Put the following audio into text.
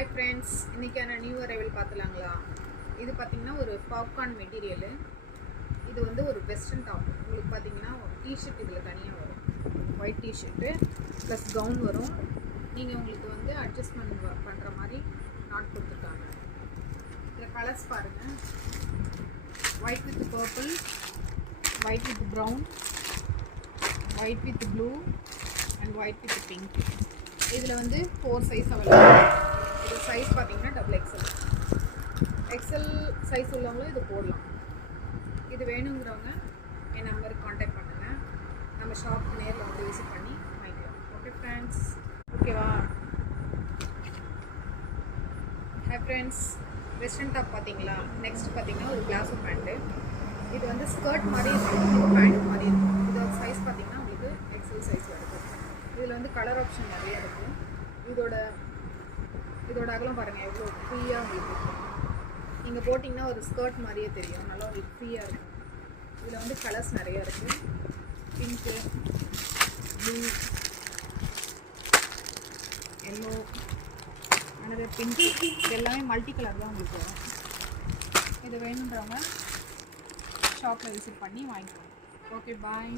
Hi friends, இன்றைக்கான new arrival பார்த்துலாங்களா? இது பார்த்திங்கன்னா ஒரு பாப்கார்ன் மெட்டீரியலு. இது வந்து ஒரு வெஸ்டர்ன் டாப். உங்களுக்கு பார்த்திங்கன்னா டிஷர்ட் இதில் தனியாக வரும். ஒயிட் டிஷர்ட்டு ப்ளஸ் கவுன் வரும். நீங்கள் உங்களுக்கு வந்து அட்ஜஸ்ட்மெண்ட் பண்ணுற மாதிரி நாட் கொடுத்துருக்காங்க. இதில் கலர்ஸ் பாருங்கள். White with purple, white with brown, white with blue and white with pink. இதில் வந்து 4 சைஸ் அவைலபிள். இது சைஸ் பார்த்தீங்கன்னா XXL. எக்ஸல் சைஸ் உள்ளவங்களும் இது போடலாம். இது வேணுங்கிறவங்க என் நம்பருக்கு காண்டாக்ட் பண்ணுங்கள். நம்ம ஷாப்புக்கு நேரில் வந்து விசிட் பண்ணி வாங்கிக்கலாம். ஓகே ஃப்ரெண்ட்ஸ், ஓகேவா? ஹாய் ஃப்ரெண்ட்ஸ், வெஸ்டர்ன் டாப் பார்த்தீங்களா? நெக்ஸ்ட் பார்த்தீங்கன்னா ஒரு பிளாசோ பேண்ட்டு. இது வந்து ஸ்கர்ட் மாதிரி இருக்கும், பேண்ட் மாதிரி இருக்கும். இதோட சைஸ் பார்த்தீங்கன்னா உங்களுக்கு XL சைஸ் வருது. இதில் வந்து கலர் ஆப்ஷன் நிறைய இருக்கும். இதோட அகலம் பாருங்கள் எவ்வளோ ஃப்ரீயாக உங்களுக்கு இருக்கும். நீங்கள் போட்டிங்கன்னா ஒரு ஸ்கர்ட் மாதிரியே தெரியும், நல்லா உங்களுக்கு ஃப்ரீயாக இருக்கும். இதில் வந்து கலர்ஸ் நிறையா இருக்குது. Pink, blue, yellow, another pink. இது எல்லாமே மல்டி கலர் தான் உங்களுக்கு வரும். இது வேணுன்றவங்க ஷாப்பில் விசிட் பண்ணி வாங்கிக்கோங்க. ஓகே, பாய்.